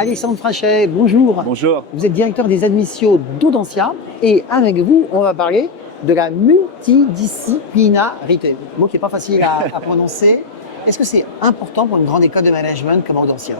Alexandre Frachet, bonjour. Bonjour. Vous êtes directeur des admissions d'Audencia et avec vous, on va parler de la multidisciplinarité. Mot qui n'est pas facile à prononcer. Est-ce que c'est important pour une grande école de management comme Audencia?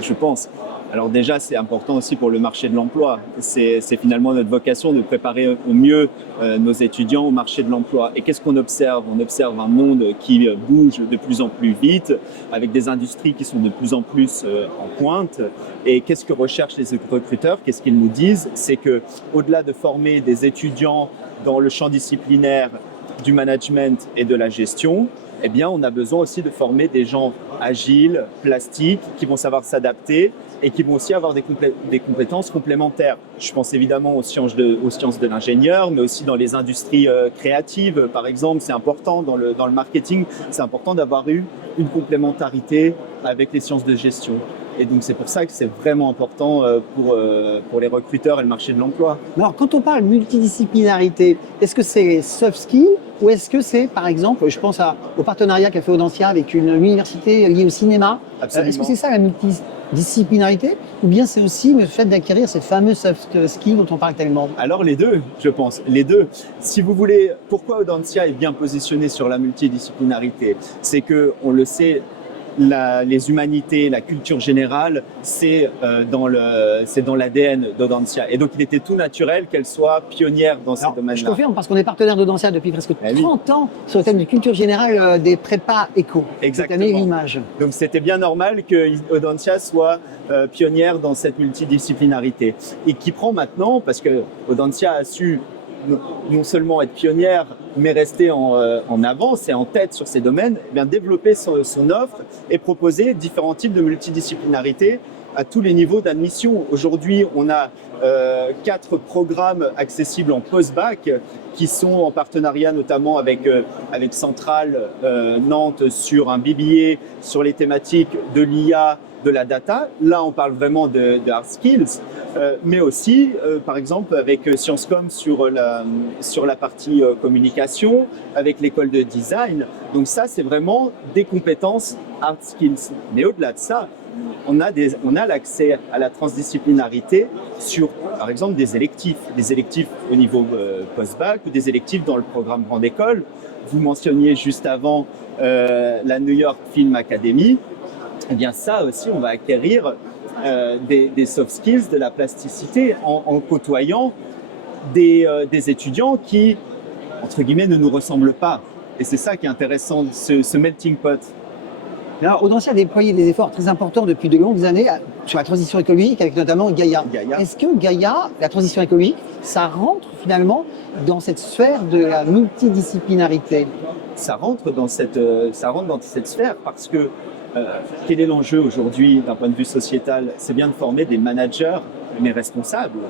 Je pense. Alors déjà, c'est important aussi pour le marché de l'emploi. C'est finalement notre vocation de préparer au mieux nos étudiants au marché de l'emploi. Et qu'est-ce qu'on observe? On observe un monde qui bouge de plus en plus vite, avec des industries qui sont de plus en plus en pointe. Et qu'est-ce que recherchent les recruteurs? Qu'est-ce qu'ils nous disent? C'est que, au-delà de former des étudiants dans le champ disciplinaire du management et de la gestion, eh bien, on a besoin aussi de former des gens agiles, plastiques, qui vont savoir s'adapter et qui vont aussi avoir des compétences complémentaires. Je pense évidemment aux sciences de l'ingénieur, mais aussi dans les industries créatives, par exemple. C'est important dans le marketing, c'est important d'avoir eu une complémentarité avec les sciences de gestion. Et donc, c'est pour ça que c'est vraiment important pour les recruteurs et le marché de l'emploi. Alors, quand on parle multidisciplinarité, est-ce que c'est les soft skills ou est-ce que c'est, par exemple, je pense au partenariat qu'a fait Audencia avec une université liée au cinéma. Absolument. Est-ce que c'est ça la multidisciplinarité ou bien c'est aussi le fait d'acquérir ces fameux soft skills dont on parle tellement? Alors les deux, je pense, les deux. Si vous voulez, pourquoi Audencia est bien positionné sur la multidisciplinarité? C'est que, on le sait, les humanités, la culture générale, c'est dans l'ADN d'Audencia. Et donc, il était tout naturel qu'elle soit pionnière dans ces domaines-là. Je confirme parce qu'on est partenaire d'Audencia depuis presque 30 ans sur le thème de culture générale des prépas éco. Exactement. Cette année, l'image. Donc, c'était bien normal que Audencia soit pionnière dans cette multidisciplinarité. Et qui prend maintenant, parce que Audencia a su non seulement être pionnière, mais rester en avance et en tête sur ces domaines, eh bien développer son offre et proposer différents types de multidisciplinarité à tous les niveaux d'admission. Aujourd'hui, on a 4 programmes accessibles en post-bac qui sont en partenariat notamment avec Centrale Nantes sur un BBA sur les thématiques de l'IA, de la data. Là, on parle vraiment de hard skills, mais aussi, par exemple, avec Sciencescom sur la partie communication, avec l'école de design. Donc ça, c'est vraiment des compétences hard skills. Mais au-delà de ça, on a l'accès à la transdisciplinarité sur, par exemple, des électifs au niveau post-bac ou des électifs dans le programme Grande École. Vous mentionniez juste avant la New York Film Academy. Eh bien ça aussi, on va acquérir des soft skills, de la plasticité en côtoyant des étudiants qui, entre guillemets, ne nous ressemblent pas. Et c'est ça qui est intéressant, ce melting pot. Alors, Audencia a déployé des efforts très importants depuis de longues années sur la transition écologique, avec notamment Gaïa. Est-ce que Gaïa, la transition écologique, ça rentre finalement dans cette sphère de la multidisciplinarité? Ça rentre dans cette sphère parce que quel est l'enjeu aujourd'hui d'un point de vue sociétal? C'est bien de former des managers, mais responsables.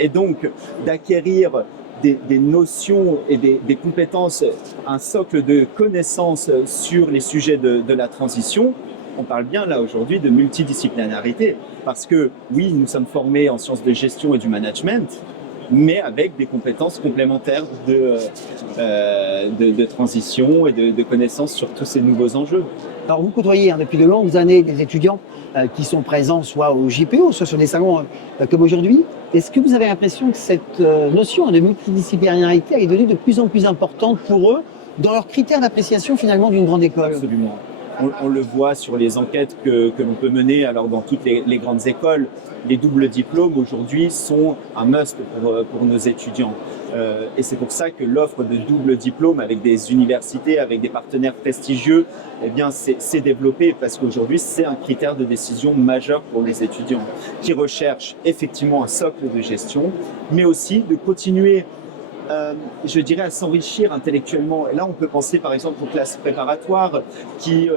Et donc, d'acquérir des notions et des compétences, un socle de connaissances sur les sujets de la transition. On parle bien là aujourd'hui de multidisciplinarité parce que oui, nous sommes formés en sciences de gestion et du management, mais avec des compétences complémentaires de transition et de connaissances sur tous ces nouveaux enjeux. Alors vous côtoyez depuis de longues années des étudiants qui sont présents soit au JPO, soit sur des salons comme aujourd'hui. Est-ce que vous avez l'impression que cette notion de multidisciplinarité est devenue de plus en plus importante pour eux dans leurs critères d'appréciation finalement d'une grande école? Absolument. On le voit sur les enquêtes que l'on peut mener. Alors dans toutes les grandes écoles, les doubles diplômes aujourd'hui sont un must pour nos étudiants. Et c'est pour ça que l'offre de double diplôme avec des universités, avec des partenaires prestigieux, eh bien c'est développé parce qu'aujourd'hui c'est un critère de décision majeur pour les étudiants qui recherchent effectivement un socle de gestion, mais aussi de continuer je dirais, à s'enrichir intellectuellement. Et là, on peut penser par exemple aux classes préparatoires qui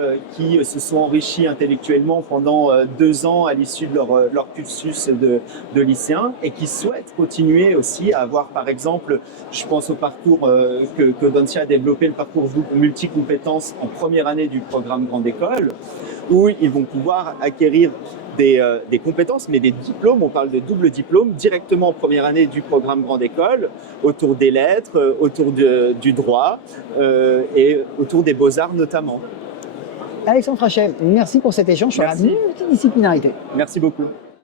se sont enrichies intellectuellement pendant 2 ans à l'issue de leur cursus de lycéen et qui souhaitent continuer aussi à avoir, par exemple, je pense au parcours que Audencia a développé, le parcours multi-compétences en première année du programme Grande École, où ils vont pouvoir acquérir des compétences, mais des diplômes. On parle de double diplôme directement en première année du programme Grande École, autour des lettres, autour du droit et autour des beaux-arts notamment. Alexandre Frachet, merci pour cet échange sur la Merci. multidisciplinarité. Merci beaucoup.